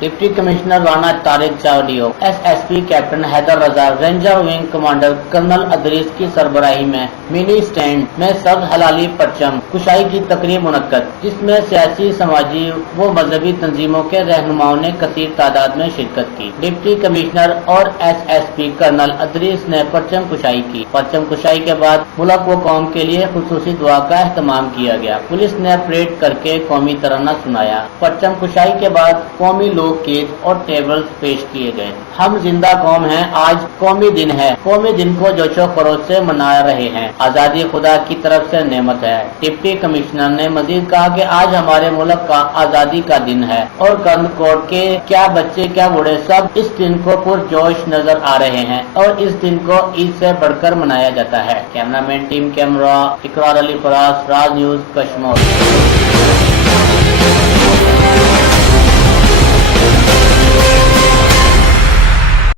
Deputy commissioner Rana Tariq चावडियो, SSP captain Haider रजा, ranger wing commander colonel Adris की सरबराही में mini stand में सब्ज हलाली परचम कुशाई की तकरीब मुनक्कद, जिसमें सियासी, समाजी व मजहबी तंजीमों के रहनुमाओं ने कसीर तादाद में शिरकत की। डिप्टी कमिश्नर और SSP कर्नल अदरीस ने परचम कुशाई की। परचम कुशाई के बाद मुल्क व कौम के लिए खुसूसी दुआ का एहतमाम किया गया। पुलिस ने परेड करके कौमी तराना सुनाया। परचम कुशाई के बाद कौमी लोक गीत और टेबल्स पेश किए गए। हम जिंदा कौम हैं, आज कौमी दिन है। कौमी दिन को जोशो खरोश से मना रहे हैं। आजादी खुदा की तरफ से नेमत है। डिप्टी कमिश्नर ने मजीद कहा कि आज हमारे मुल्क का आजादी का दिन है और कर्नकोट के क्या बच्चे क्या बूढ़े सब इस दिन को पुरजोश नजर आ रहे हैं और इस दिन को ईद से बढ़कर मनाया जाता है। कैमरामैन टीम कैमरा इकरार अली फराज, राज न्यूज कश्मीर।